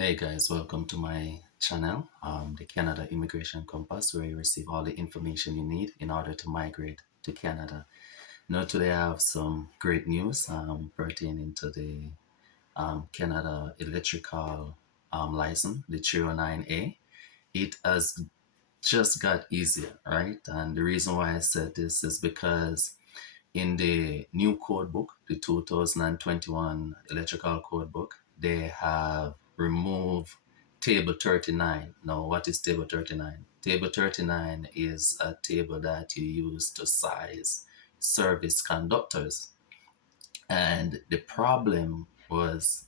Hey guys, welcome to my channel, the Canada Immigration Compass, where you receive all the information you need in order to migrate to Canada. Now, today I have some great news pertaining to the Canada electrical license, the 309A. It has just got easier, right? And the reason why I said this is because in the new code book, the 2021 electrical code book, they have removed table 39. Now, what is table 39? Table 39 is a table that you use to size service conductors. And the problem was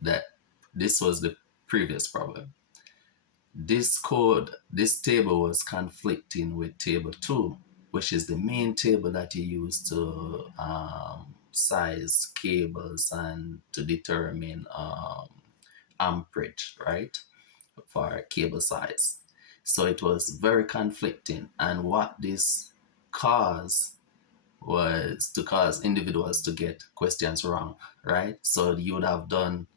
that this was the previous problem. This table was conflicting with table 2, which is the main table that you use to size cables and to determine amperage, right, for cable size. So it was very conflicting. And what this caused was to cause individuals to get questions wrong, right? So you would have done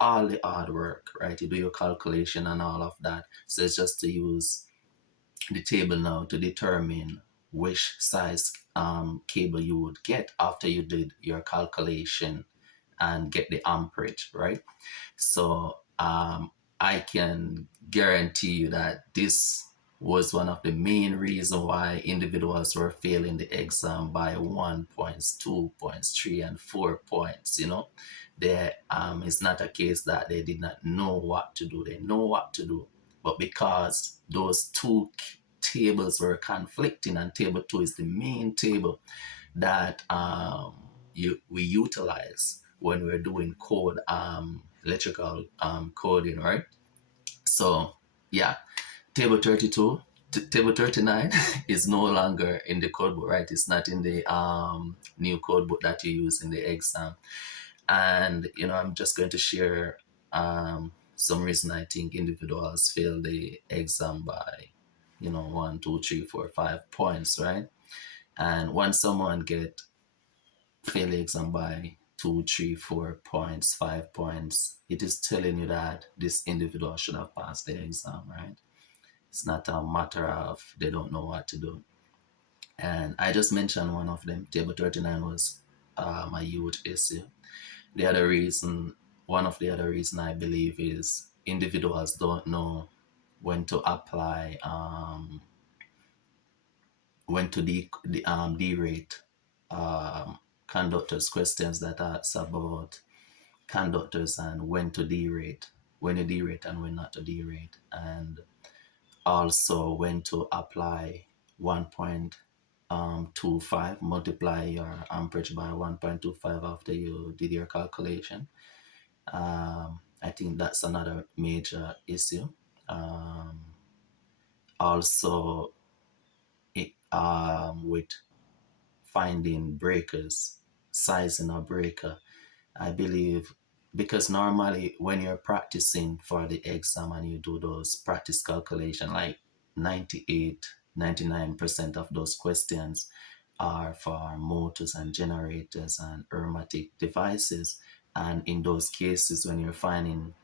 all the hard work, right? You do your calculation and all of that. So it's just to use the table now to determine which size cable you would get after you did your calculation and get the amperage, right? So I can guarantee you that this was one of the main reasons why individuals were failing the exam by 1 points, 2 points, 3 and 4 points. There it's not a case that they did not know what to do. They know what to do, but because those two tables were conflicting, and table 2 is the main table that we utilize when we're doing code, electrical coding, right? So yeah, table 32, table 39 is no longer in the code book, right? It's not in the new code book that you use in the exam. And I'm just going to share some reason I think individuals fail the exam by 1, 2, 3, 4, 5 points, right? And when someone get fail the exam by 2, 3, 4 points, 5 points, it is telling you that this individual should have passed the exam, right? It's not a matter of they don't know what to do. And I just mentioned one of them. Table 39 was a huge issue. The other reason, one of the other reason I believe is individuals don't know when to apply, when to derate conductors, questions that ask about conductors and when to derate, when to derate and when not to derate, and also when to apply 1.25, multiply your amperage by 1.25 after you did your calculation. I think that's another major issue. Also, with finding breakers, sizing a breaker, I believe, because normally when you're practicing for the exam and you do those practice calculation, like 98, 99% of those questions are for motors and generators and aromatic devices. And in those cases, when you're finding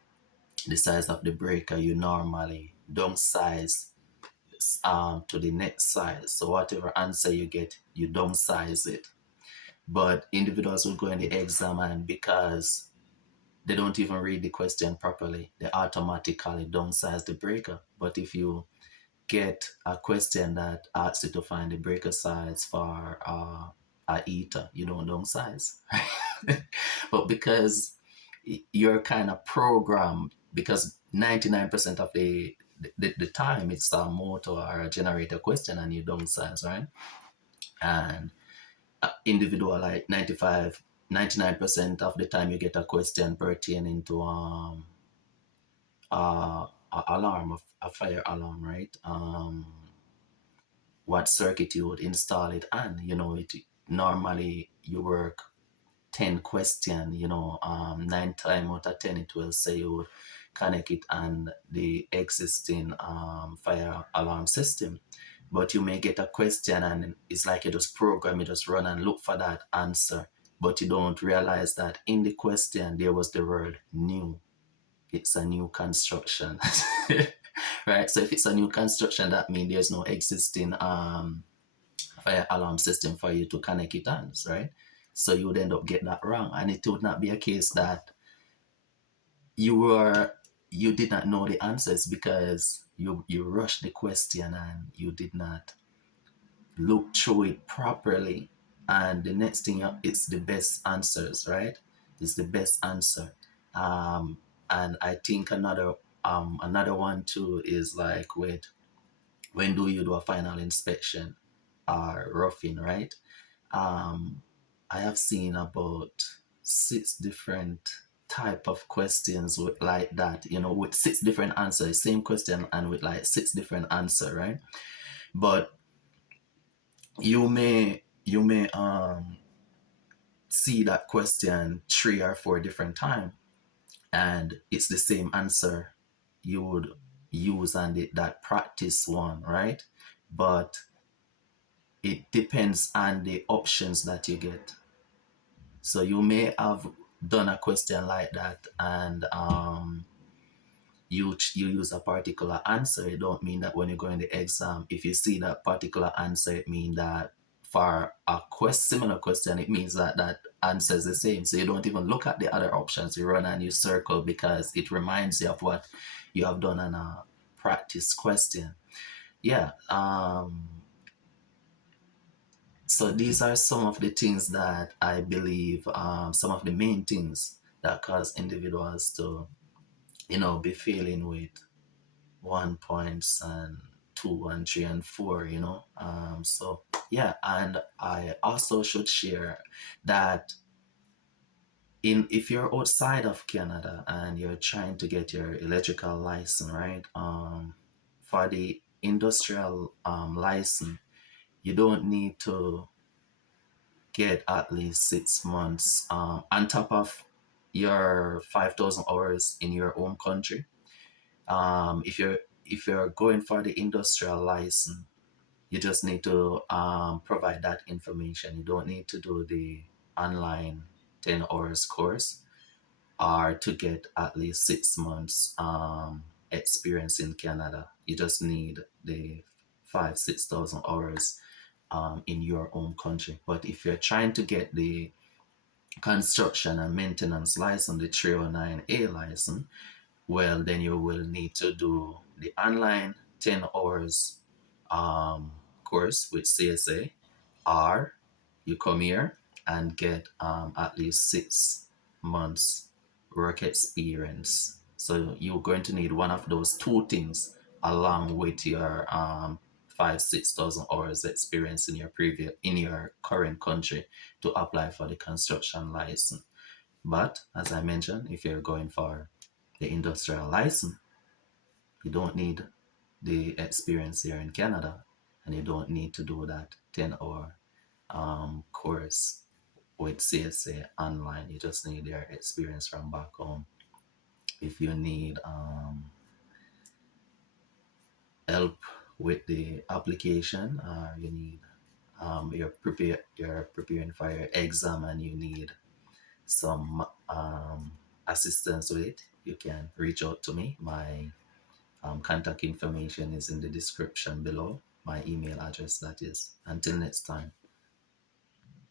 the size of the breaker, you normally don't size to the next size. So whatever answer you get, you don't size it. But individuals will go in the exam, and because they don't even read the question properly, they automatically downsize the breaker. But if you get a question that asks you to find the breaker size for a heater, you don't downsize. But because you're kind of programmed, because 99% of the time it's a motor or a generator question and you downsize, right? And individual, like 99% of the time you get a question pertaining to a alarm, a fire alarm, right? What circuit you would install it on. It normally you work 10 question, 9 times out of 10 it will say you would connect it on the existing fire alarm system. But you may get a question and it's like you just program, you just run and look for that answer. But you don't realize that in the question there was the word new. it's a new construction. Right? So if it's a new construction, that means there's no existing fire alarm system for you to connect it on, right? So you would end up get that wrong, and it would not be a case that you were you did not know the answers because you rushed the question and you did not look through it properly. And the next thing it's the best answers, right? It's the best answer. And I think another one too is like, with when do you do a final inspection or roughing, right? um I have seen about 6 different type of questions with like that, with 6 different answers, same question and with like 6 different answer, right? But you may see that question 3 or 4 different times, and it's the same answer you would use on that practice one, right? But it depends on the options that you get. So you may have done a question like that, and you use a particular answer. It don't mean that when you go in the exam, if you see that particular answer, it means that for a similar question, it means that that answer is the same. So you don't even look at the other options. You run and you circle because it reminds you of what you have done on a practice question. Yeah. So these are some of the things that I believe, some of the main things that cause individuals to, be failing with 1 points and 2 and 3 and 4. So yeah, and I also should share that if you're outside of Canada and you're trying to get your electrical license, right? For the industrial license, you don't need to get at least 6 months on top of your 5,000 hours in your home country. If you're going for the industrial license, you just need to provide that information. You don't need to do the online 10 hours course or to get at least 6 months experience in Canada. You just need the 6,000 hours in your own country. But if you're trying to get the construction and maintenance license, the 309A license, well, then you will need to do the online 10 hours course with CSA, or you come here and get at least 6 months work experience. So you're going to need one of those 2 things along with your 6,000 hours experience in your current country to apply for the construction license. But as I mentioned, if you're going for the industrial license, you don't need the experience here in Canada, and you don't need to do that 10-hour course with CSA online. You just need your experience from back home. If you need help with the application, or you need you're preparing for your exam and you need some assistance with it, you can reach out to me. My contact information is in the description below. My email address, that is. Until next time.